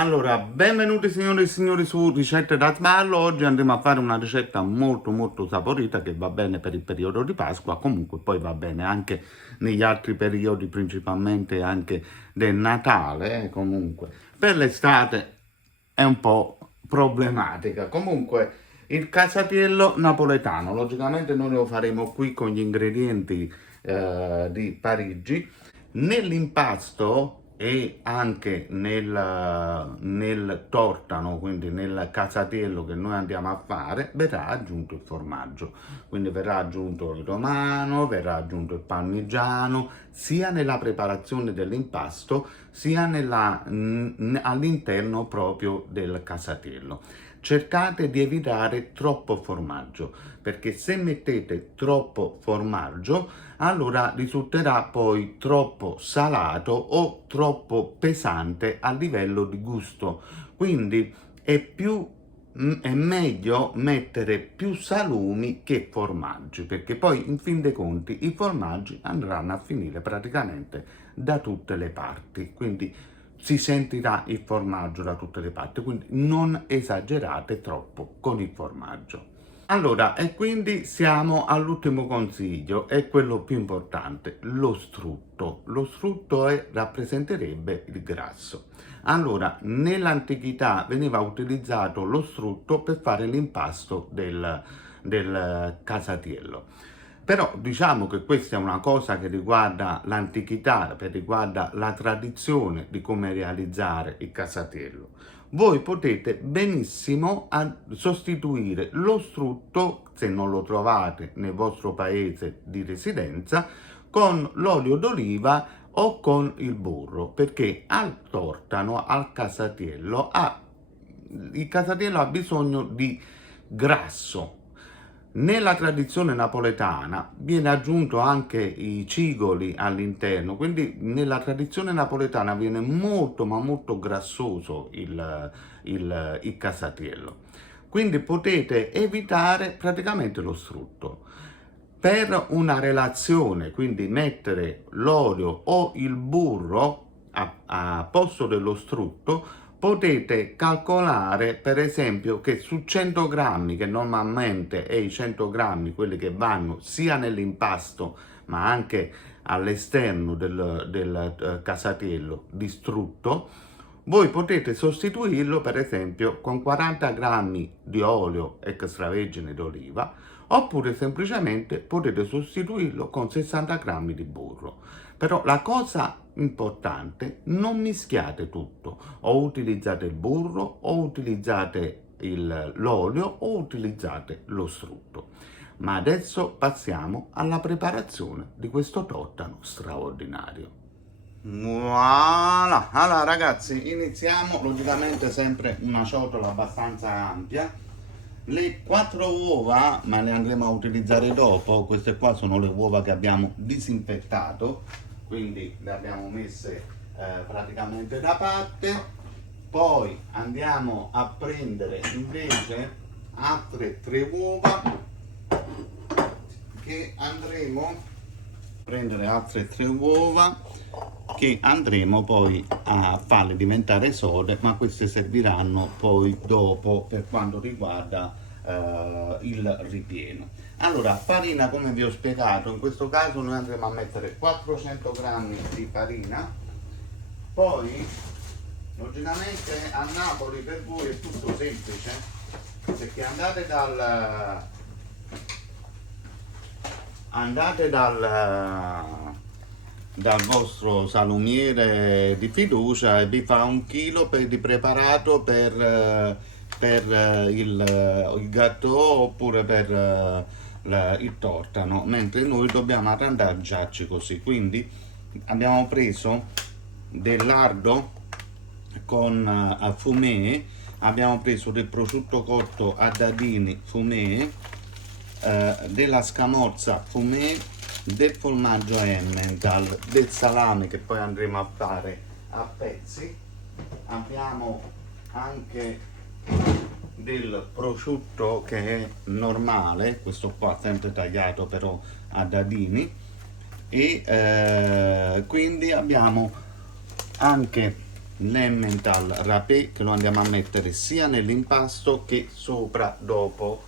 Allora, benvenuti signore e signori su Ricette da Sballo. Oggi andremo a fare una ricetta molto saporita che va bene per il periodo di Pasqua, comunque poi va bene anche negli altri periodi, principalmente anche del Natale, comunque. Per l'estate è un po' problematica. Comunque, il casatiello napoletano, logicamente noi lo faremo qui con gli ingredienti di Parigi. Nell'impasto e anche nel tortano, quindi nel casatiello che noi andiamo a fare, verrà aggiunto il formaggio. Quindi verrà aggiunto il romano, verrà aggiunto il parmigiano, sia nella preparazione dell'impasto, sia all'interno proprio del casatiello. Cercate di evitare troppo formaggio, perché se mettete troppo formaggio allora risulterà poi troppo salato o troppo pesante a livello di gusto. Quindi è meglio mettere più salumi che formaggi, perché poi in fin dei conti i formaggi andranno a finire praticamente da tutte le parti. Quindi si sentirà il formaggio da tutte le parti, quindi non esagerate troppo con il formaggio. Allora, e quindi siamo all'ultimo consiglio, è quello più importante, lo strutto. Lo strutto rappresenterebbe il grasso. Allora, nell'antichità veniva utilizzato lo strutto per fare l'impasto del casatiello. Però diciamo che questa è una cosa che riguarda l'antichità, che riguarda la tradizione di come realizzare il casatiello. Voi potete benissimo sostituire lo strutto, se non lo trovate nel vostro paese di residenza, con l'olio d'oliva o con il burro, perché al tortano, il casatiello ha bisogno di grasso. Nella tradizione napoletana viene aggiunto anche i cigoli all'interno, quindi nella tradizione napoletana viene molto ma molto grassoso il casatiello. Quindi potete evitare praticamente lo strutto. Per una relazione, quindi mettere l'olio o il burro a posto dello strutto, potete calcolare per esempio che su 100 grammi, che normalmente è i 100 grammi quelli che vanno sia nell'impasto ma anche all'esterno del casatiello di strutto, voi potete sostituirlo per esempio con 40 grammi di olio extravergine d'oliva, oppure semplicemente potete sostituirlo con 60 grammi di burro. Però la cosa importante, non mischiate tutto, o utilizzate il burro, o utilizzate l'olio, o utilizzate lo strutto. Ma adesso passiamo alla preparazione di questo tortano straordinario. Voilà, allora ragazzi, iniziamo logicamente sempre una ciotola abbastanza ampia. Le 4 uova, ma le andremo a utilizzare dopo, queste qua sono le uova che abbiamo disinfettato, quindi le abbiamo messe praticamente da parte. Poi andiamo a prendere invece altre 3 uova che andremo prendere altre 3 uova che andremo poi a farle diventare sode, ma queste serviranno poi dopo per quanto riguarda il ripieno. Allora, farina, come vi ho spiegato, in questo caso noi andremo a mettere 400 grammi di farina. Poi logicamente a Napoli per voi è tutto semplice, perché andate dal vostro salumiere di fiducia e vi fa 1 chilo di preparato per il gâteau oppure per il tortano, mentre noi dobbiamo arrangiarci così. Quindi abbiamo preso del lardo con fumé, abbiamo preso del prosciutto cotto a dadini fumé, della scamorza fumé, del formaggio Emmental, del salame che poi andremo a fare a pezzi. Abbiamo anche del prosciutto che è normale, questo qua sempre tagliato però a dadini, e quindi abbiamo anche l'emmental râpé, che lo andiamo a mettere sia nell'impasto che sopra dopo,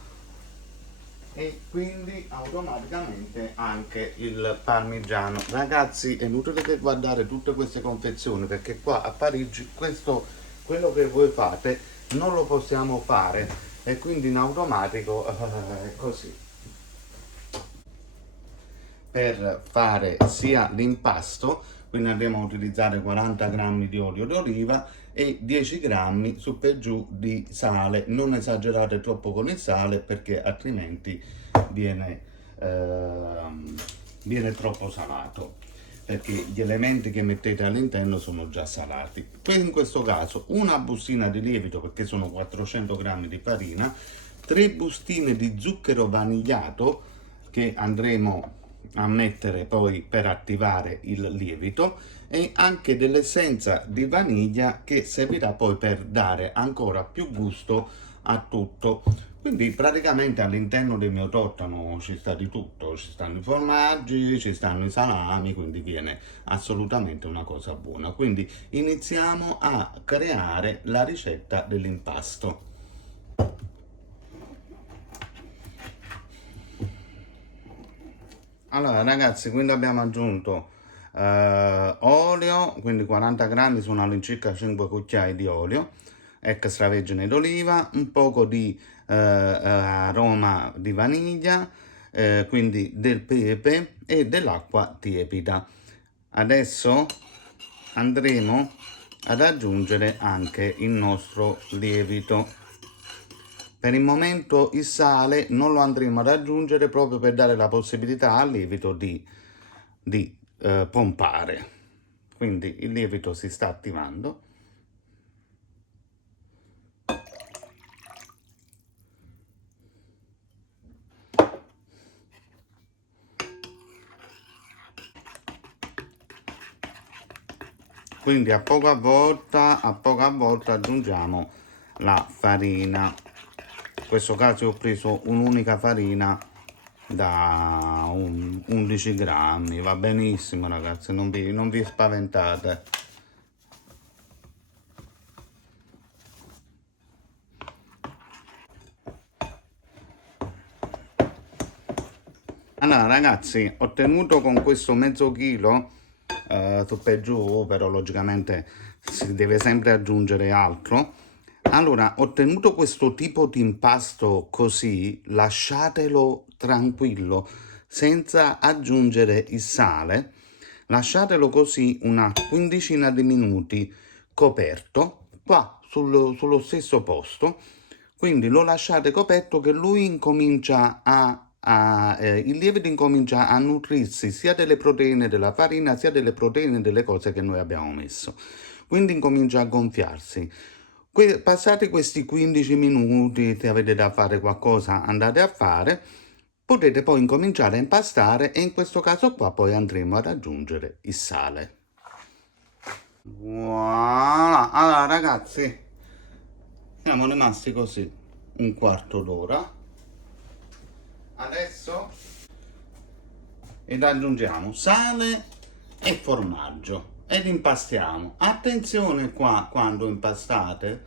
e quindi automaticamente anche il parmigiano. Ragazzi, è inutile che guardare tutte queste confezioni, perché qua a Parigi quello che voi fate non lo possiamo fare, e quindi in automatico è così. Per fare sia l'impasto, quindi andremo a utilizzare 40 grammi di olio d'oliva e 10 grammi su per giù di sale. Non esagerate troppo con il sale, perché altrimenti viene, ehm, viene troppo salato, perché gli elementi che mettete all'interno sono già salati. In questo caso una bustina di lievito, perché sono 400 grammi di farina, 3 bustine di zucchero vanigliato che andremo a mettere poi per attivare il lievito, e anche dell'essenza di vaniglia che servirà poi per dare ancora più gusto a tutto. Quindi praticamente all'interno del mio tortano ci sta di tutto, ci stanno i formaggi, ci stanno i salami, quindi viene assolutamente una cosa buona. Quindi iniziamo a creare la ricetta dell'impasto. Allora ragazzi, quindi abbiamo aggiunto olio, quindi 40 grammi sono all'incirca 5 cucchiai di olio extravergine d'oliva, un poco di aroma di vaniglia, quindi del pepe e dell'acqua tiepida. Adesso andremo ad aggiungere anche il nostro lievito. Per il momento il sale non lo andremo ad aggiungere, proprio per dare la possibilità al lievito di pompare. Quindi il lievito si sta attivando. Quindi a poca volta aggiungiamo la farina. In questo caso ho preso un'unica farina da 11 grammi, va benissimo ragazzi, non vi spaventate. Allora ragazzi, ho tenuto con questo mezzo chilo su per giù, però logicamente si deve sempre aggiungere altro. Allora, ho tenuto questo tipo di impasto così, lasciatelo tranquillo, senza aggiungere il sale. Lasciatelo così una quindicina di minuti coperto, qua sullo stesso posto. Quindi lo lasciate coperto, che lui incomincia il lievito incomincia a nutrirsi sia delle proteine della farina, sia delle proteine delle cose che noi abbiamo messo. Quindi incomincia a gonfiarsi. Passati questi 15 minuti, se avete da fare qualcosa, andate a fare. Potete poi incominciare a impastare, e in questo caso qua poi andremo ad aggiungere il sale. Voilà. Allora ragazzi, siamo rimasti così un quarto d'ora. Adesso ed aggiungiamo sale e formaggio ed impastiamo. Attenzione qua quando impastate,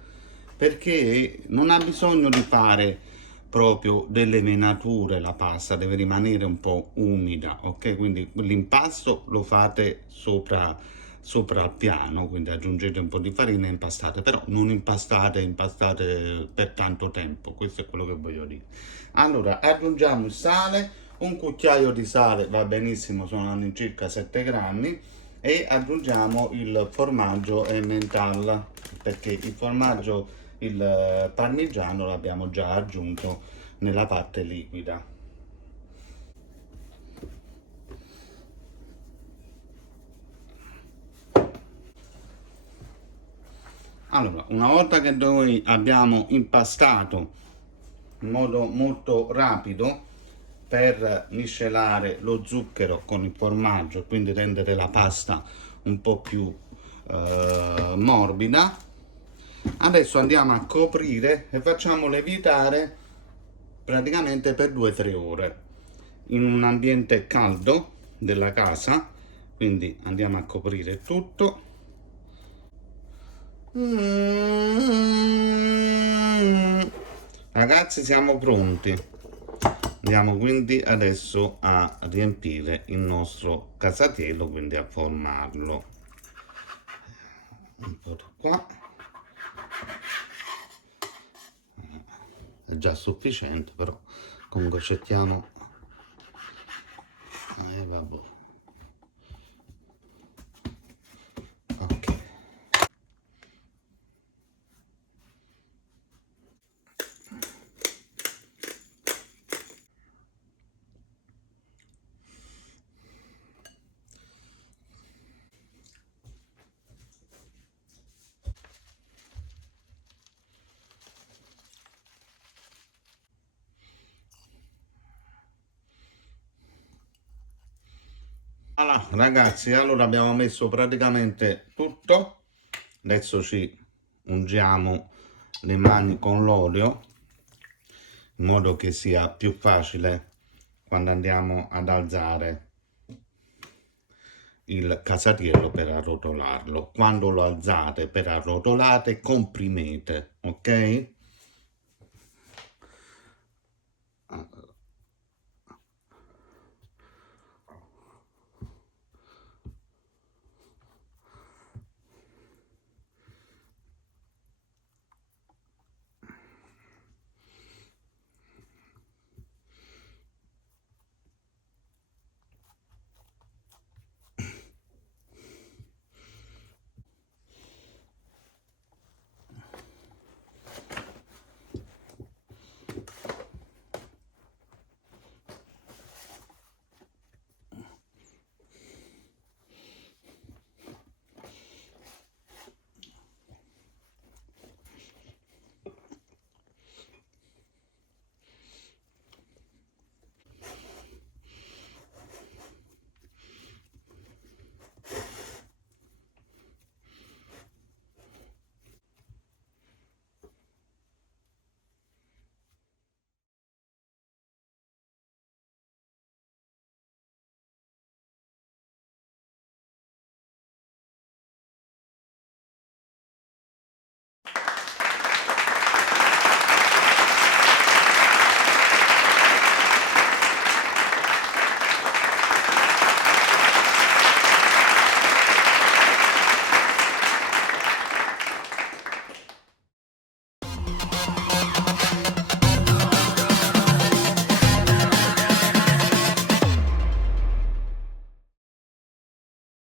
perché non ha bisogno di fare proprio delle venature, la pasta deve rimanere un po' umida, ok? Quindi l'impasto lo fate sopra al piano, quindi aggiungete un po' di farina e impastate, però non impastate per tanto tempo, questo è quello che voglio dire. Allora aggiungiamo il sale, un cucchiaio di sale va benissimo, sono all'incirca 7 grammi, e aggiungiamo il formaggio emmental, perché il parmigiano l'abbiamo già aggiunto nella parte liquida. Allora, una volta che noi abbiamo impastato in modo molto rapido, per miscelare lo zucchero con il formaggio, quindi rendere la pasta un po' più morbida, adesso andiamo a coprire e facciamo lievitare praticamente per 2-3 ore in un ambiente caldo della casa. Quindi andiamo a coprire tutto. Ragazzi, siamo pronti. Andiamo quindi adesso a riempire il nostro casatiello, quindi a formarlo. Un po' qua. È già sufficiente, però comunque cerchiamo. Vabbè. Ok. Allora, ragazzi, allora abbiamo messo praticamente tutto. Adesso ci ungiamo le mani con l'olio in modo che sia più facile quando andiamo ad alzare il casatiello per arrotolarlo. Quando lo alzate per arrotolate, comprimete, ok?